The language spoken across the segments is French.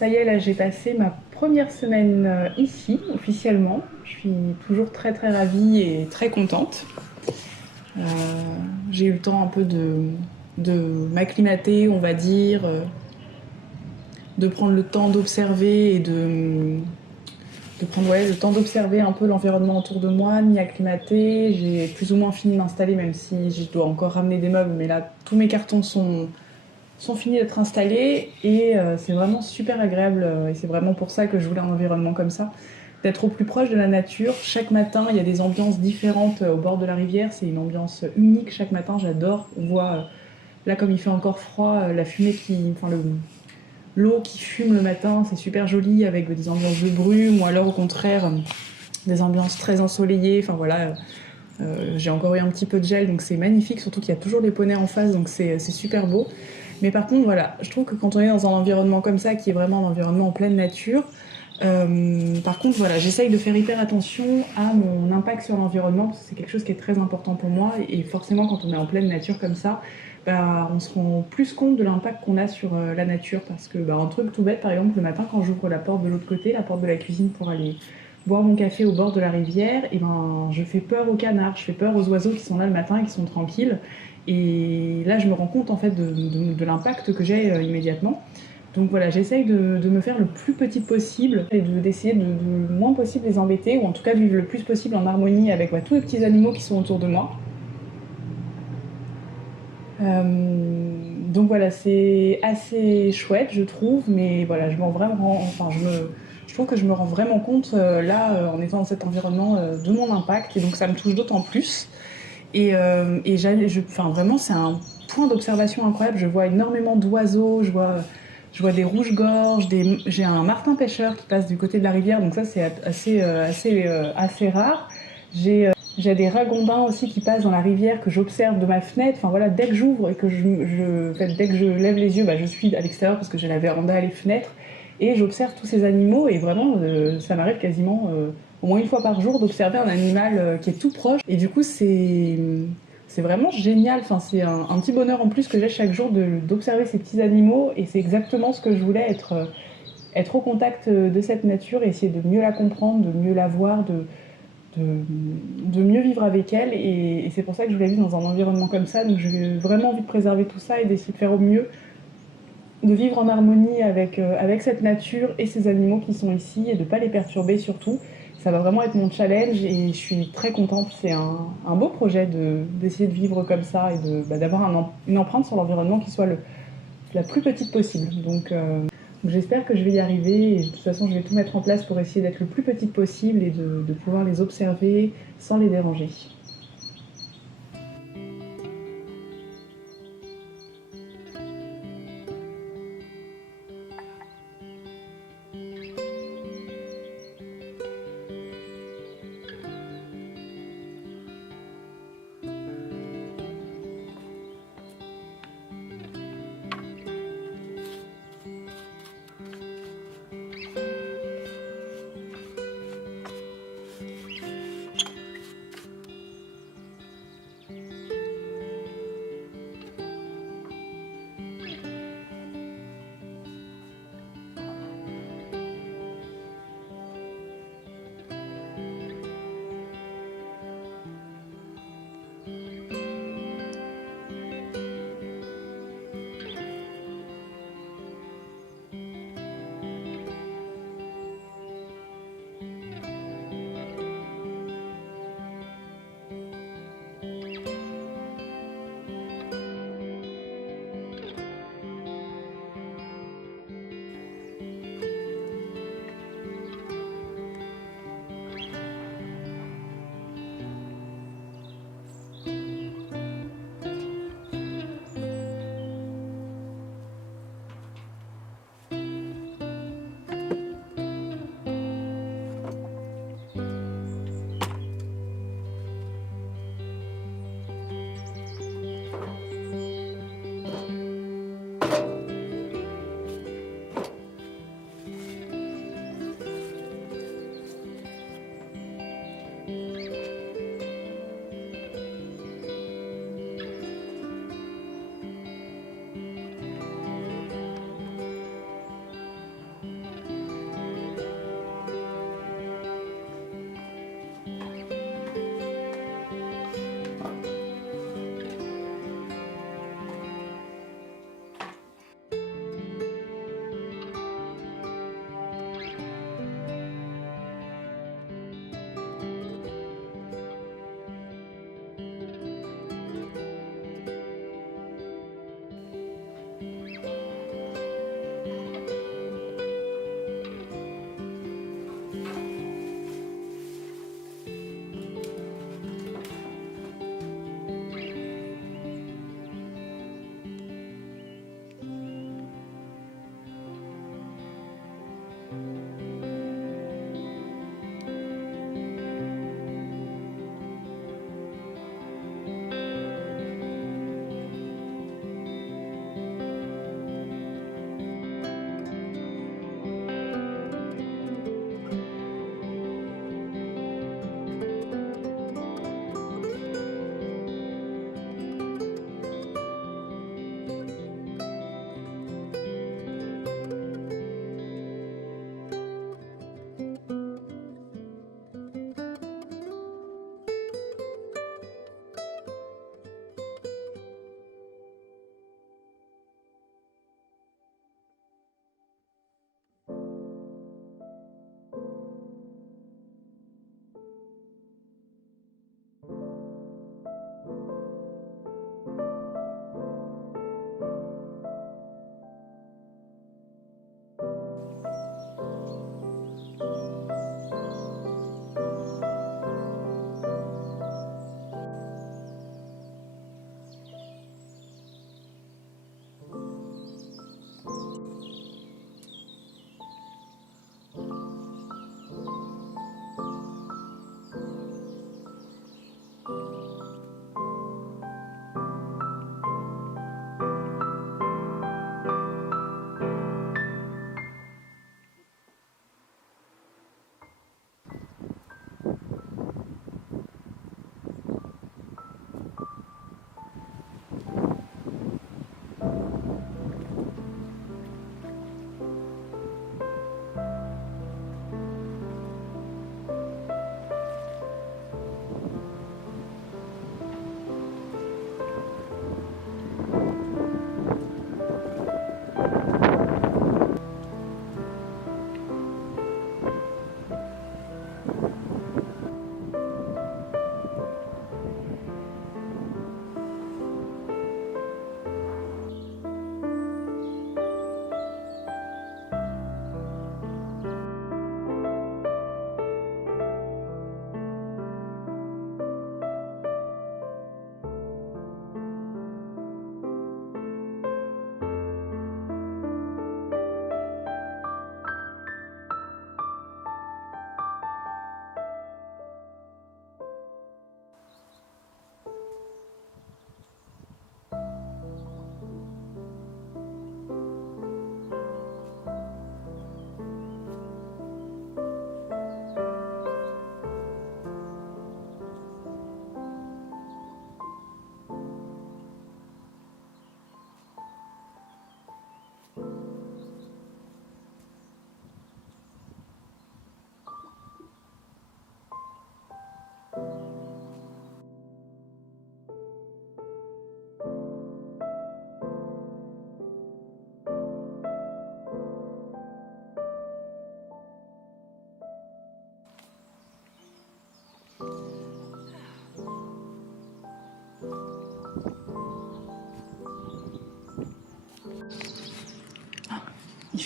Ça y est, là j'ai passé ma première semaine ici, officiellement. Je suis toujours très très ravie et très contente. Euh, j'ai eu le temps un peu de m'acclimater, on va dire, de prendre le temps d'observer et de prendre le temps d'observer un peu l'environnement autour de moi, de m'y acclimater. J'ai plus ou moins fini de m'installer, même si je dois encore ramener des meubles, mais là tous mes cartons sont finis d'être installés et c'est vraiment super agréable et c'est vraiment pour ça que je voulais un environnement comme ça, d'être au plus proche de la nature. Chaque matin, il y a des ambiances différentes au bord de la rivière, c'est une ambiance unique chaque matin, j'adore. On voit là comme il fait encore froid, la fumée l'eau qui fume le matin, c'est super joli avec des ambiances de brume ou alors au contraire des ambiances très ensoleillées. Enfin voilà, j'ai encore eu un petit peu de gel donc c'est magnifique, surtout qu'il y a toujours des poneys en face donc c'est super beau. Mais par contre, voilà, je trouve que quand on est dans un environnement comme ça, qui est vraiment un environnement en pleine nature, par contre, voilà, j'essaye de faire hyper attention à mon impact sur l'environnement, parce que c'est quelque chose qui est très important pour moi. Et forcément, quand on est en pleine nature comme ça, bah, on se rend plus compte de l'impact qu'on a sur la nature. Parce que, bah, un truc tout bête, par exemple, le matin, quand j'ouvre la porte de l'autre côté, la porte de la cuisine pour aller boire mon café au bord de la rivière, et ben, je fais peur aux canards, je fais peur aux oiseaux qui sont là le matin et qui sont tranquilles. Et là, je me rends compte en fait de l'impact que j'ai immédiatement. Donc voilà, j'essaye de me faire le plus petit possible et d'essayer de le moins possible les embêter, ou en tout cas de vivre le plus possible en harmonie avec tous les petits animaux qui sont autour de moi. Donc voilà, c'est assez chouette, je trouve, mais voilà, je trouve que je me rends vraiment compte en étant dans cet environnement, de mon impact, et donc ça me touche d'autant plus. Enfin, vraiment, c'est un point d'observation incroyable. Je vois énormément d'oiseaux, je vois des rouges-gorges, j'ai un martin pêcheur qui passe du côté de la rivière, donc ça c'est assez rare. J'ai des ragondins aussi qui passent dans la rivière que j'observe de ma fenêtre. Enfin voilà, dès que j'ouvre et que en fait, dès que je lève les yeux, bah, je suis à l'extérieur parce que j'ai la véranda et les fenêtres et j'observe tous ces animaux et vraiment ça m'arrive quasiment au moins une fois par jour d'observer un animal qui est tout proche et du coup c'est vraiment génial. Enfin, c'est un petit bonheur en plus que j'ai chaque jour d'observer ces petits animaux et c'est exactement ce que je voulais être au contact de cette nature et essayer de mieux la comprendre, de mieux la voir, de, de mieux vivre avec elle et c'est pour ça que je voulais vivre dans un environnement comme ça. Donc j'ai vraiment envie de préserver tout ça et d'essayer de faire au mieux, de vivre en harmonie avec cette nature et ces animaux qui sont ici et de ne pas les perturber surtout. Ça va vraiment être mon challenge et je suis très contente. C'est un beau projet d'essayer de vivre comme ça et d'avoir une empreinte sur l'environnement qui soit la plus petite possible. Donc j'espère que je vais y arriver et de toute façon je vais tout mettre en place pour essayer d'être le plus petite possible et de pouvoir les observer sans les déranger.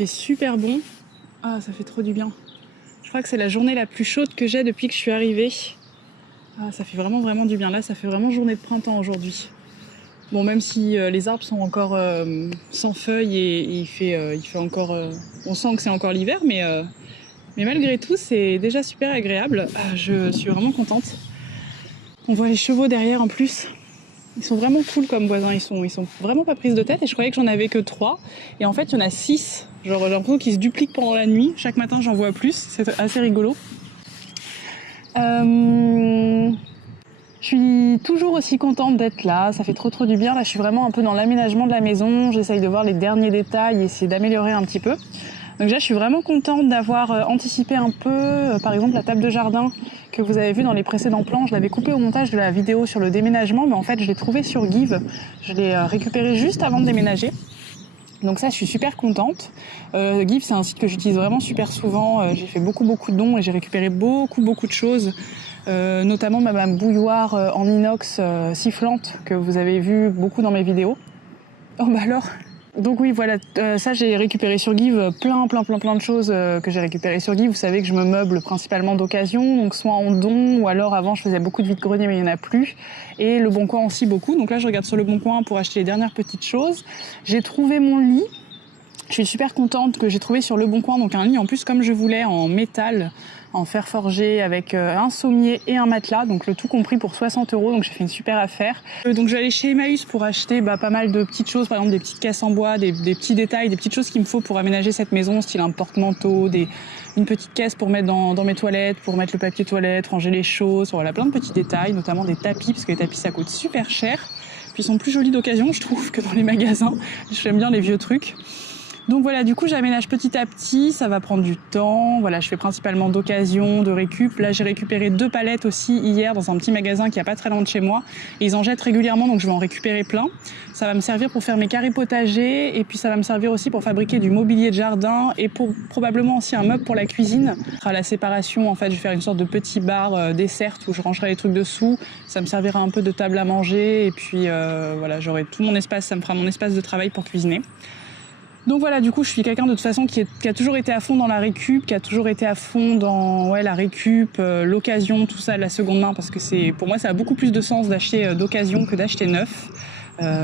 fait super bon. Ah, ça fait trop du bien. Je crois que c'est la journée la plus chaude que j'ai depuis que je suis arrivée. Ah, ça fait vraiment du bien. Là, ça fait vraiment journée de printemps aujourd'hui. Bon, même si les arbres sont encore sans feuilles et il fait encore... on sent que c'est encore l'hiver, mais malgré tout, c'est déjà super agréable. Ah, je suis vraiment contente. On voit les chevaux derrière en plus. Ils sont vraiment cool comme voisins, ils sont vraiment pas prises de tête et je croyais que j'en avais que 3 et en fait il y en a 6. Genre j'ai l'impression qu'ils se dupliquent pendant la nuit, chaque matin j'en vois plus, c'est assez rigolo. Je suis toujours aussi contente d'être là, ça fait trop du bien. Là je suis vraiment un peu dans l'aménagement de la maison, j'essaye de voir les derniers détails et essayer d'améliorer un petit peu. Donc là je suis vraiment contente d'avoir anticipé un peu, par exemple la table de jardin que vous avez vu dans les précédents plans, je l'avais coupée au montage de la vidéo sur le déménagement, mais en fait je l'ai trouvée sur Give, je l'ai récupérée juste avant de déménager. Donc ça je suis super contente. Give c'est un site que j'utilise vraiment super souvent, j'ai fait beaucoup de dons et j'ai récupéré beaucoup de choses. Notamment ma bouilloire en inox sifflante que vous avez vu beaucoup dans mes vidéos. Oh bah alors. Donc oui voilà, ça j'ai récupéré sur Give plein de choses que j'ai récupérées sur Give. Vous savez que je me meuble principalement d'occasion, donc soit en don ou alors avant je faisais beaucoup de vide-grenier mais il n'y en a plus. Et Le Bon Coin aussi beaucoup, donc là je regarde sur Le Bon Coin pour acheter les dernières petites choses. J'ai trouvé mon lit. Je suis super contente que j'ai trouvé sur Le Bon Coin, donc un lit en plus comme je voulais en métal, en fer forgé avec un sommier et un matelas, donc le tout compris pour 60 €, donc j'ai fait une super affaire. Donc je vais aller chez Emmaüs pour acheter pas mal de petites choses, par exemple des petites caisses en bois, des petits détails, des petites choses qu'il me faut pour aménager cette maison, style un porte-manteau, une petite caisse pour mettre dans mes toilettes, pour mettre le papier toilette, ranger les choses, voilà, plein de petits détails, notamment des tapis, parce que les tapis ça coûte super cher, puis ils sont plus jolis d'occasion je trouve que dans les magasins, j'aime bien les vieux trucs. Donc voilà, du coup j'aménage petit à petit, ça va prendre du temps. Voilà, je fais principalement d'occasion, de récup. Là j'ai récupéré 2 palettes aussi hier dans un petit magasin qui est pas très loin de chez moi. Et ils en jettent régulièrement, donc je vais en récupérer plein. Ça va me servir pour faire mes carrés potagers et puis ça va me servir aussi pour fabriquer du mobilier de jardin et pour probablement aussi un meuble pour la cuisine. À la séparation, en fait, je vais faire une sorte de petit bar dessert où je rangerai les trucs dessous. Ça me servira un peu de table à manger et puis voilà, j'aurai tout mon espace, ça me fera mon espace de travail pour cuisiner. Donc voilà, du coup, je suis quelqu'un de toute façon qui a toujours été à fond dans la récup, qui a toujours été à fond dans la récup, l'occasion, tout ça, la seconde main, parce que pour moi, ça a beaucoup plus de sens d'acheter d'occasion que d'acheter neuf.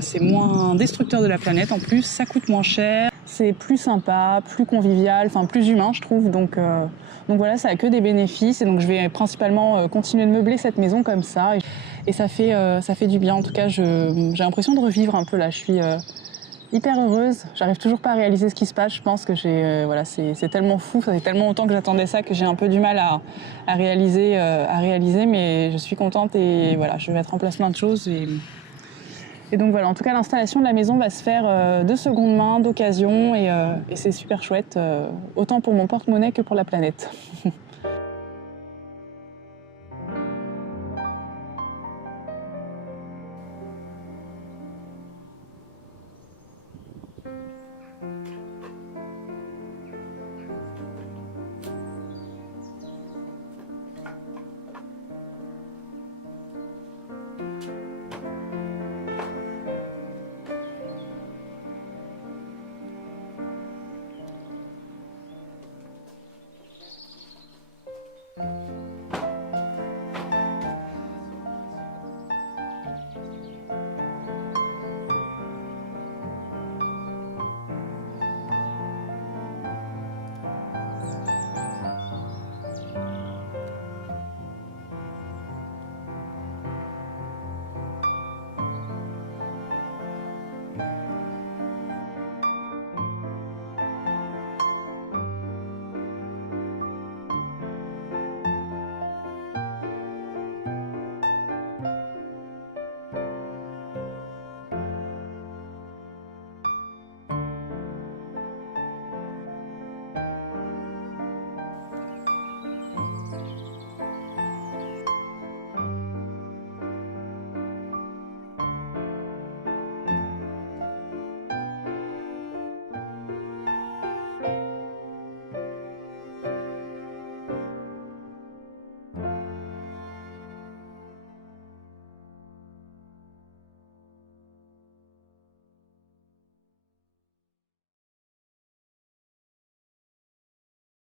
C'est moins destructeur de la planète en plus, ça coûte moins cher, c'est plus sympa, plus convivial, enfin plus humain, je trouve. Donc voilà, ça a que des bénéfices et donc je vais principalement continuer de meubler cette maison comme ça et ça fait du bien. En tout cas, j'ai l'impression de revivre un peu là. Je suis hyper heureuse, j'arrive toujours pas à réaliser ce qui se passe, je pense que c'est tellement fou, ça fait tellement longtemps que j'attendais ça que j'ai un peu du mal à réaliser, mais je suis contente et voilà, je vais mettre en place plein de choses et donc voilà, en tout cas l'installation de la maison va se faire de seconde main, d'occasion et c'est super chouette, autant pour mon porte-monnaie que pour la planète.